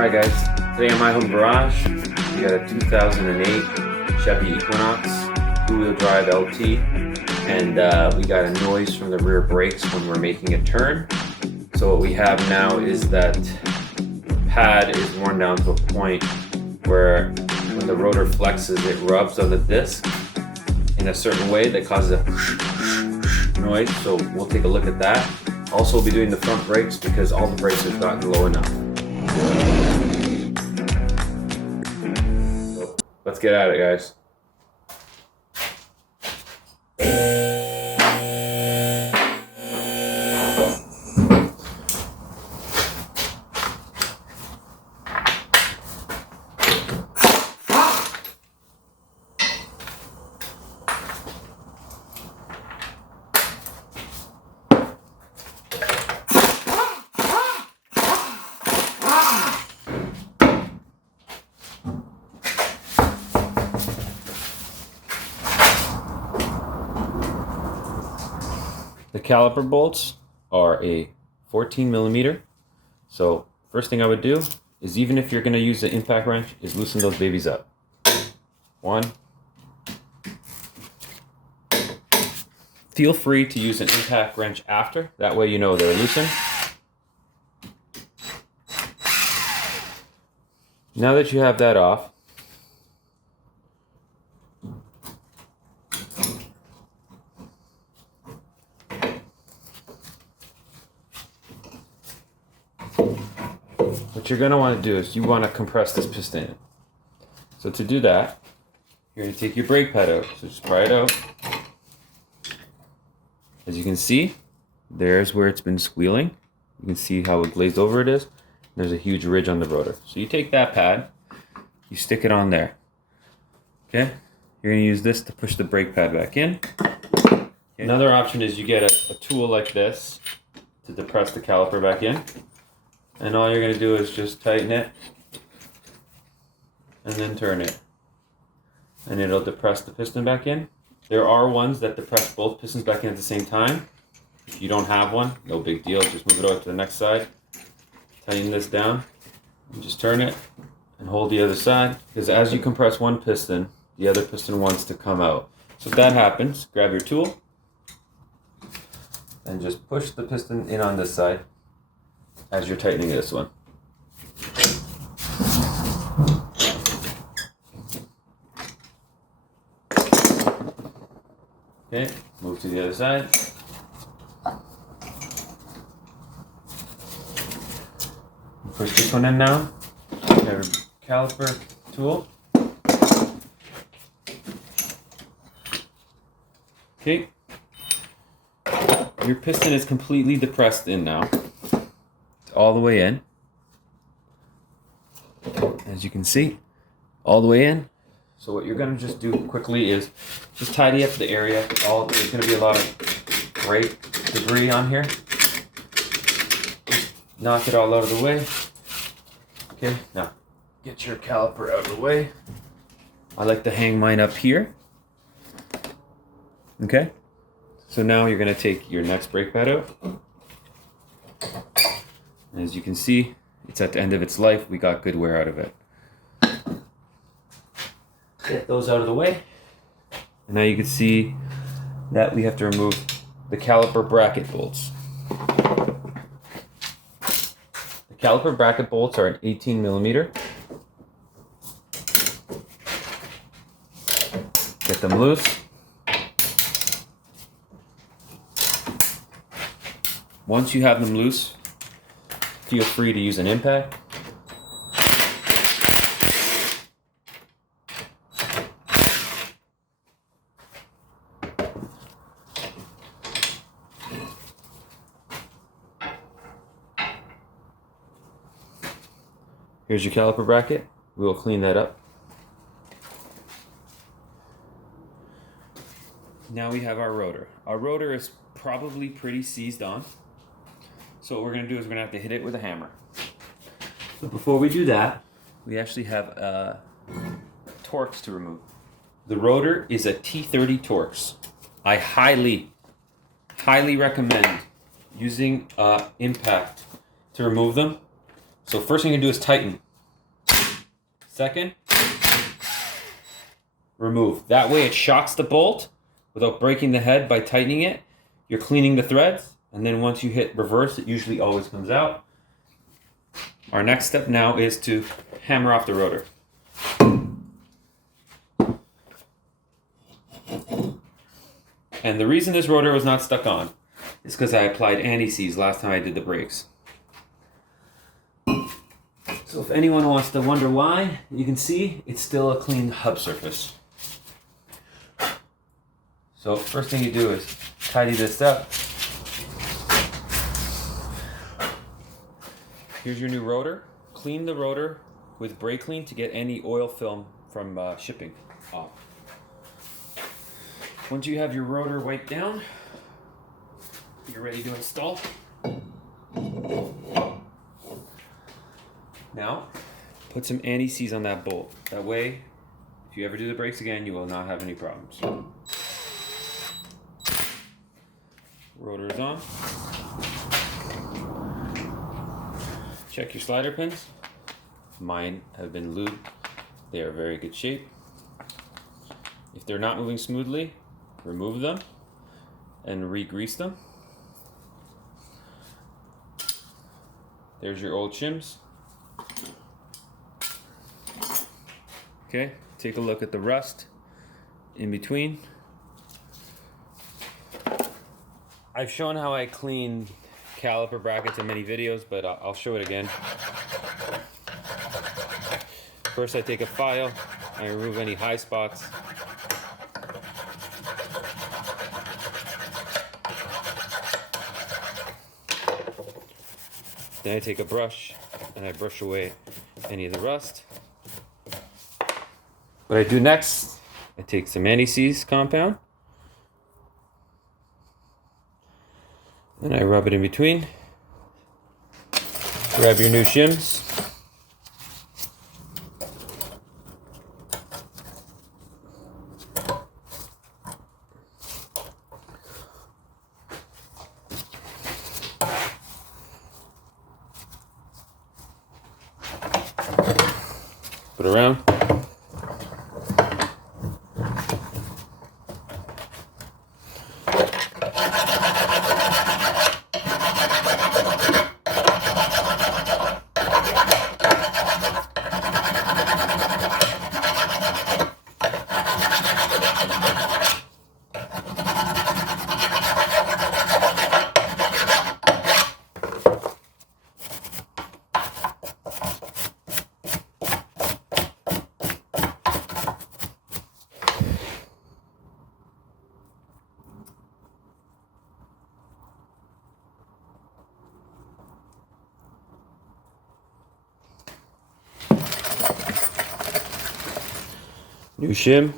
Alright guys, today on my home garage, we got a 2008 Chevy Equinox, two-wheel drive LT, and we got a noise from the rear brakes when we're making a turn. So what we have now is that the pad is worn down to a point where when the rotor flexes, it rubs on the disc in a certain way that causes a noise. So we'll take a look at that. Also, we'll be doing the front brakes because all the brakes have gotten low enough. So, let's get at it, guys. The caliper bolts are a 14 millimeter. So first thing I would do is, even if you're going to use the impact wrench, is loosen those babies up. One. Feel free to use an impact wrench after. That way you know they're loosened. Now that you have that off, what you're going to want to do is you want to compress this piston in. So to do that, you're going to take your brake pad out. So just pry it out. As you can see, there's where it's been squealing. You can see how glazed over it is. There's a huge ridge on the rotor. So you take that pad, you stick it on there. Okay? You're going to use this to push the brake pad back in. Okay. Another option is you get a tool like this to depress the caliper back in. And all you're going to do is just tighten it and then turn it. And it'll depress the piston back in. There are ones that depress both pistons back in at the same time. If you don't have one, no big deal. Just move it over to the next side. Tighten this down. And just turn it and hold the other side. Because as you compress one piston, the other piston wants to come out. So if that happens, grab your tool and just push the piston in on this side as you're tightening this one. Okay, move to the other side. Push this one in now. Have your caliper tool. Okay. Your piston is completely depressed in now. All the way in, as you can see, all the way in. So what you're going to just do quickly is just tidy up the area. There's going to be a lot of brake debris on here. Just knock it all out of the way. Okay, now get your caliper out of the way. I like to hang mine up here. Okay, so now you're going to take your next brake pad out. As you can see, it's at the end of its life. We got good wear out of it. Get those out of the way. And now you can see that we have to remove the caliper bracket bolts. The caliper bracket bolts are an 18 millimeter. Get them loose. Once you have them loose, feel free to use an impact. Here's your caliper bracket. We will clean that up. Now we have our rotor. Our rotor is probably pretty seized on. So what we're going to do is we're going to have to hit it with a hammer. But before we do that, we actually have Torx to remove. The rotor is a T30 Torx. I highly recommend using impact to remove them. So first thing you do is tighten. Second, remove. That way it shocks the bolt without breaking the head by tightening it. You're cleaning the threads, and then once you hit reverse, it usually always comes out. Our next step now is to hammer off the rotor. And the reason this rotor was not stuck on is because I applied anti-seize last time I did the brakes. So if anyone wants to wonder why, you can see it's still a clean hub surface. So first thing you do is tidy this up. Here's your new rotor. Clean the rotor with brake clean to get any oil film from shipping off. Once you have your rotor wiped down, you're ready to install. Now, put some anti-seize on that bolt. That way, if you ever do the brakes again, you will not have any problems. Rotor is on. Check your slider pins. Mine have been lubed. They are very good shape. If they're not moving smoothly, remove them and re-grease them. There's your old shims. Okay, take a look at the rust in between. I've shown how I clean caliper brackets in many videos, but I'll show it again. First I take a file, I remove any high spots. Then I take a brush and I brush away any of the rust. What I do next, I take some anti-seize compound and I rub it in between. Grab your new shims. Put it around. New shim.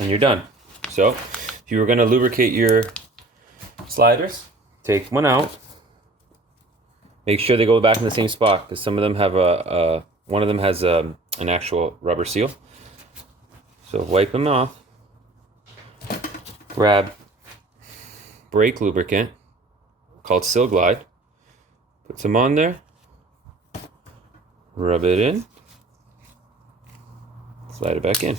And you're done. So, if you were going to lubricate your sliders, take one out. Make sure they go back in the same spot because some of them have one of them has an actual rubber seal. So wipe them off. Grab brake lubricant called Sil Glide. Put some on there. Rub it in. Slide it back in.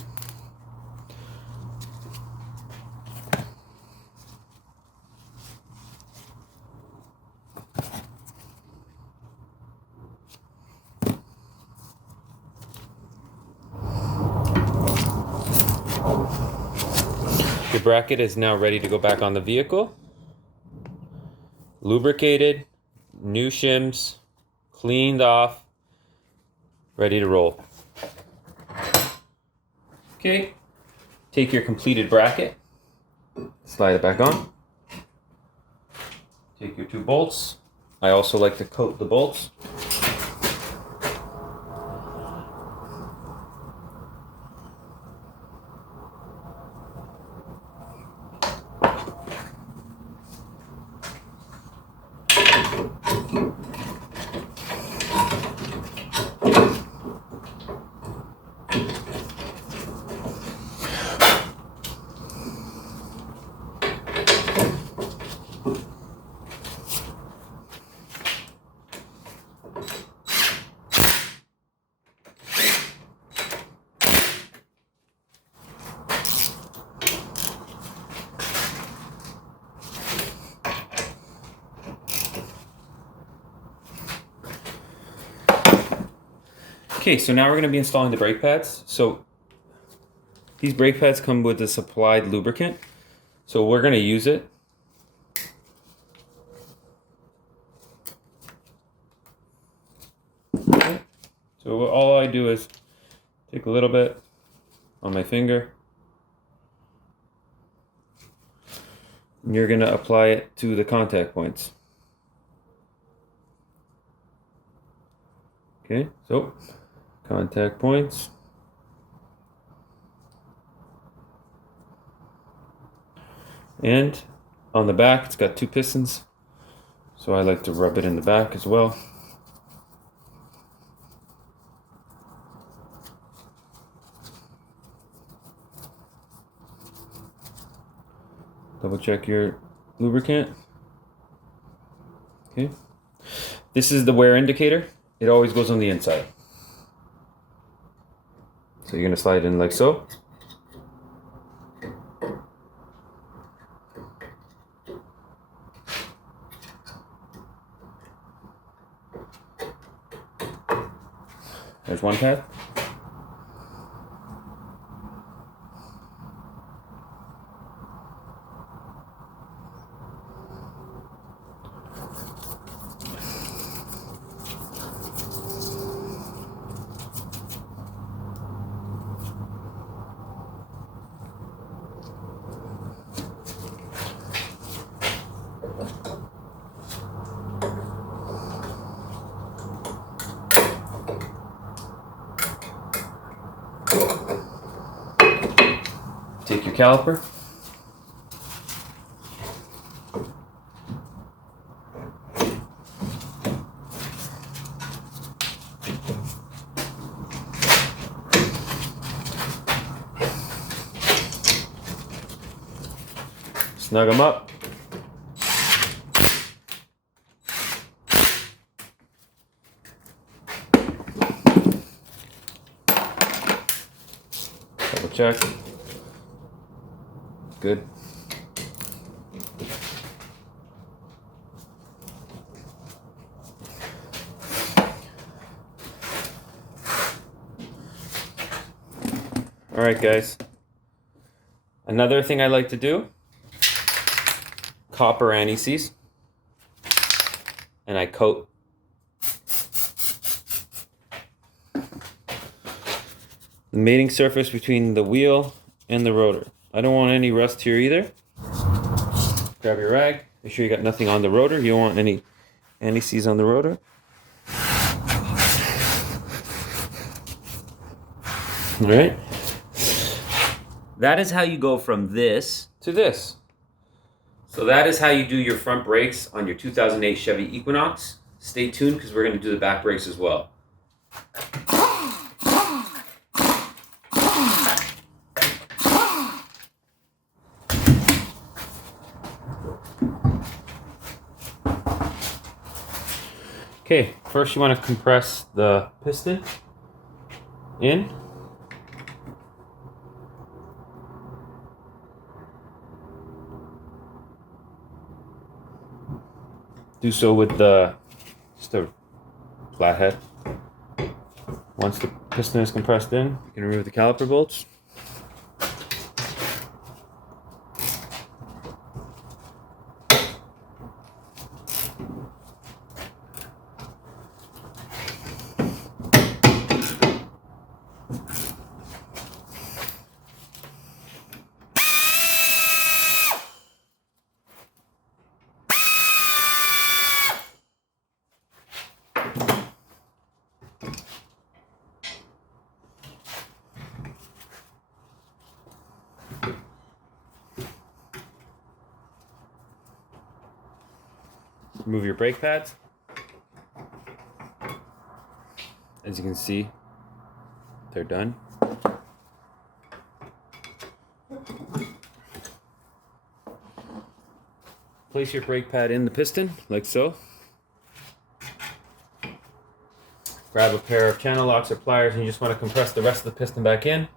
Your bracket is now ready to go back on the vehicle. Lubricated, new shims, cleaned off, ready to roll. Okay, take your completed bracket, slide it back on. Take your two bolts. I also like to coat the bolts. Okay, so now we're going to be installing the brake pads. So these brake pads come with a supplied lubricant. So we're going to use it. Okay. So all I do is take a little bit on my finger. And you're going to apply it to the contact points. Okay, so contact points. And on the back, it's got 2 pistons. So I like to rub it in the back as well. Double check your lubricant. Okay. This is the wear indicator. It always goes on the inside. So you're going to slide it in like so. There's one pad. Take your caliper. Snug them up. Double check. Good. All right, guys. Another thing I like to do, copper anti-seize, and I coat the mating surface between the wheel and the rotor. I don't want any rust here either. Grab your rag. Make sure you got nothing on the rotor. You don't want any anti-seize on the rotor. All right. That is how you go from this to this. So that is how you do your front brakes on your 2008 Chevy Equinox. Stay tuned because we're going to do the back brakes as well. Okay, first you want to compress the piston in. Do so with just a flathead. Once the piston is compressed in, you can remove the caliper bolts. Remove your brake pads. As you can see, they're done. Place your brake pad in the piston, like so. Grab a pair of channel locks or pliers and you just want to compress the rest of the piston back in.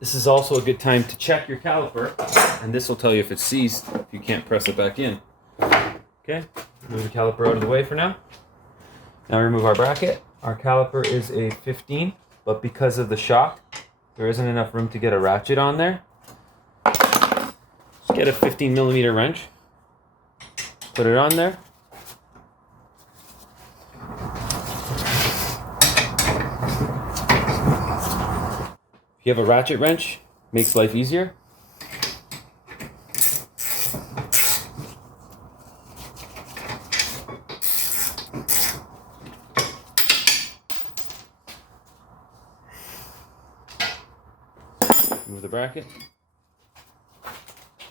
This is also a good time to check your caliper, and this will tell you if it's seized if you can't press it back in. Okay, move the caliper out of the way for now. Now remove our bracket. Our caliper is a 15, but because of the shock, there isn't enough room to get a ratchet on there. Just get a 15 millimeter wrench, put it on there. If you have a ratchet wrench, makes life easier. Remove the bracket.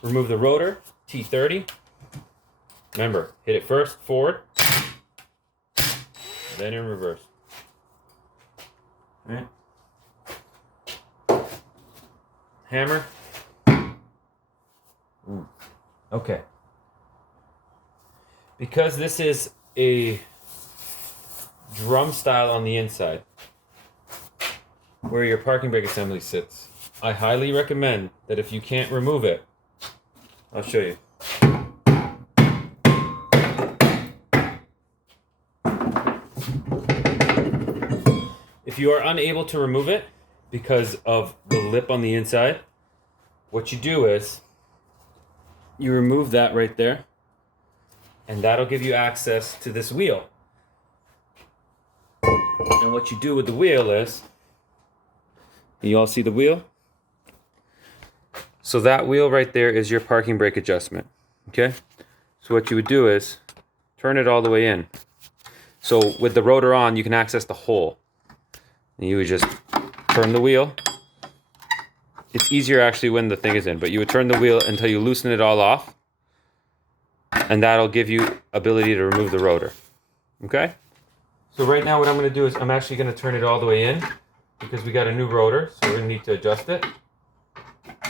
Remove the rotor, T30. Remember, hit it first, forward, then in reverse. All right. Hammer. Ooh. Okay. Because this is a drum style on the inside, where your parking brake assembly sits, I highly recommend that if you can't remove it, I'll show you. If you are unable to remove it because of the lip on the inside, what you do is you remove that right there, and that'll give you access to this wheel. And what you do with the wheel is, you all see the wheel? So that wheel right there is your parking brake adjustment, okay? So what you would do is turn it all the way in. So with the rotor on, you can access the hole. And you would just turn the wheel. It's easier actually when the thing is in, but you would turn the wheel until you loosen it all off, and that'll give you ability to remove the rotor, okay? So right now what I'm gonna do is I'm actually gonna turn it all the way in because we got a new rotor, so we're gonna need to adjust it.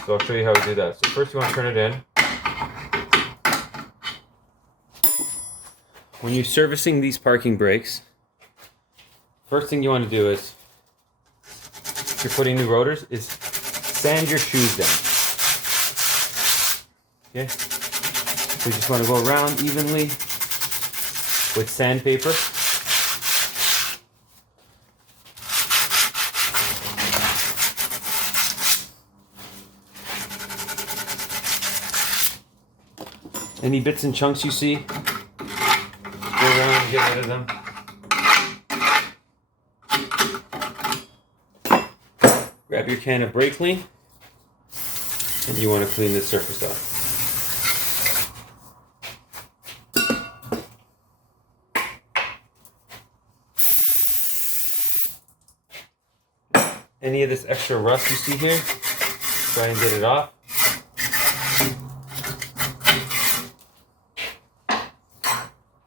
So I'll show you how to do that. So first you want to turn it in. When you're servicing these parking brakes, first thing you want to do is, if you're putting new rotors, is sand your shoes down. Okay? So you just want to go around evenly with sandpaper. Any bits and chunks you see, go around and get rid of them. Grab your can of brake clean, and you want to clean this surface off. Any of this extra rust you see here, try and get it off.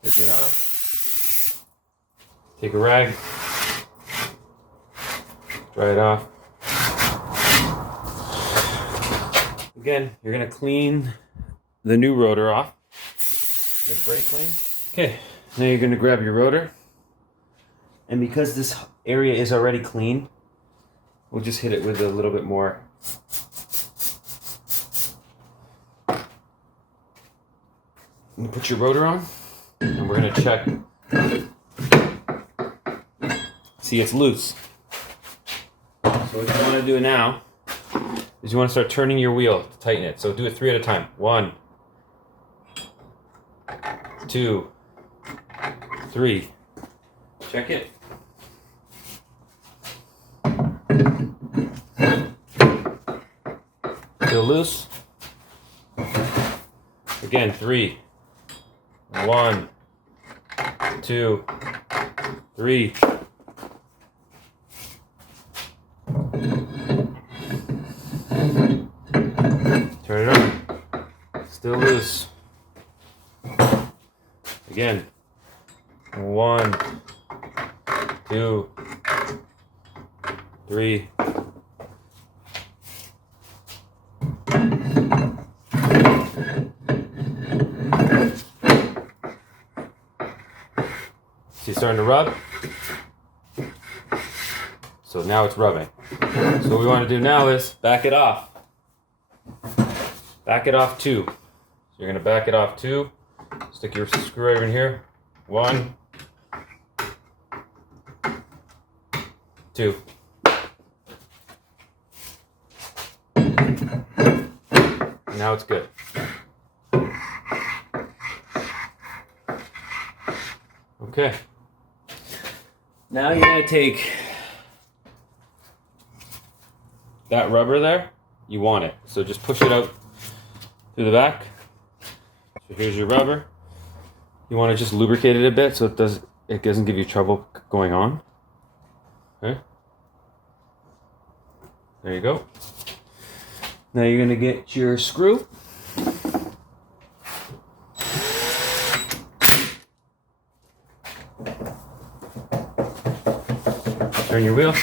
Take it off. Take a rag. Dry it off. Again, you're going to clean the new rotor off with brake clean. Okay, now you're going to grab your rotor. And because this area is already clean, we'll just hit it with a little bit more. You put your rotor on, and we're going to check. See, it's loose. So what you want to do now is you want to start turning your wheel to tighten it. So do it 3 at a time. 1, 2, 3. Check it. Still loose. Again, 3. 1, 2, 3. Turn it on. Still loose. Again. 1, 2, 3. See, starting to rub. So now it's rubbing. So what we want to do now is back it off. Back it off 2. So you're going to back it off 2. Stick your screwdriver in here. 1, too. Now it's good. Okay. Now you're going to take that rubber there. You want it. So just push it out through the back. So here's your rubber. You want to just lubricate it a bit so it doesn't give you trouble going on. Okay. There you go. Now you're going to get your screw. Turn your wheel.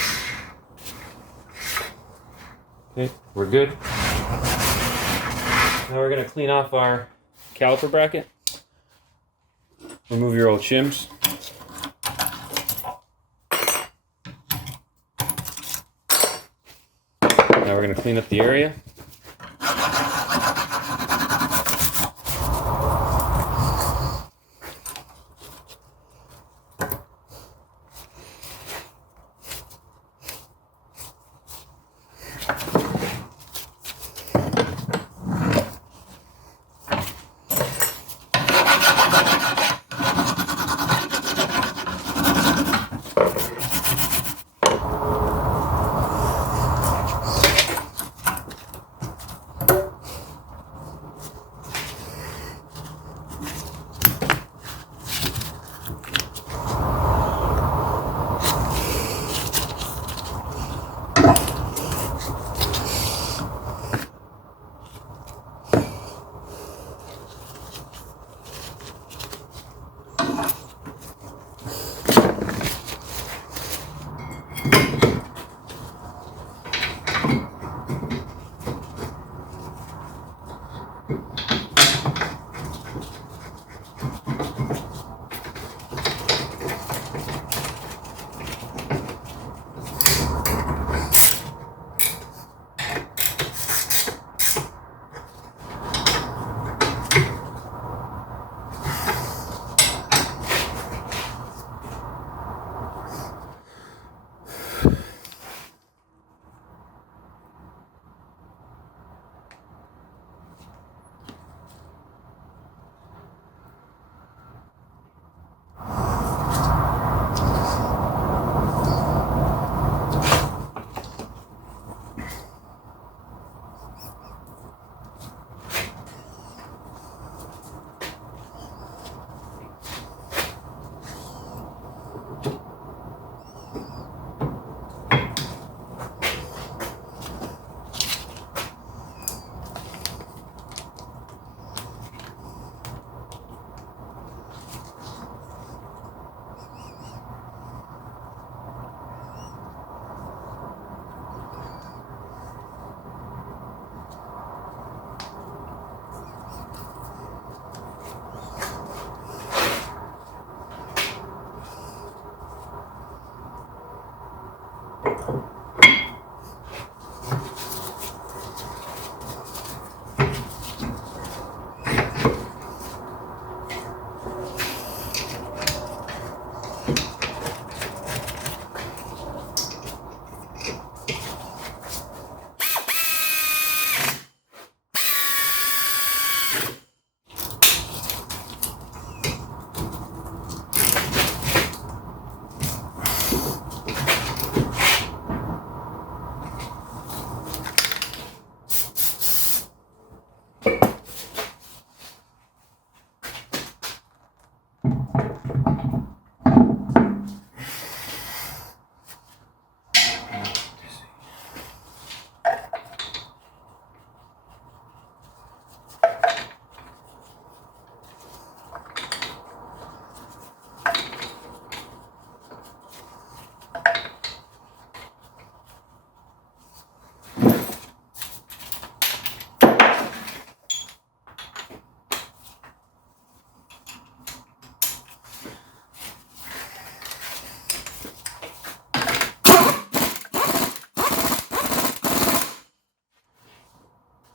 Okay, we're good. Now we're going to clean off our caliper bracket. Remove your old shims. Now we're going to clean up the area.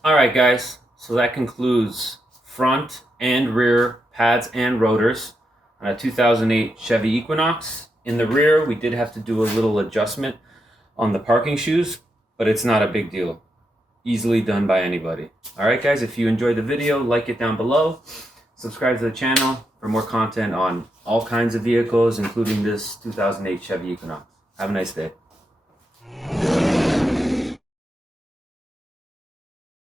Alright guys, so that concludes front and rear pads and rotors on a 2008 Chevy Equinox. In the rear, we did have to do a little adjustment. on the parking shoes, but it's not a big deal. Easily done by anybody. All right, guys, if you enjoyed the video, like it down below. Subscribe to the channel for more content on all kinds of vehicles, including this 2008 Chevy Equinox. Have a nice day.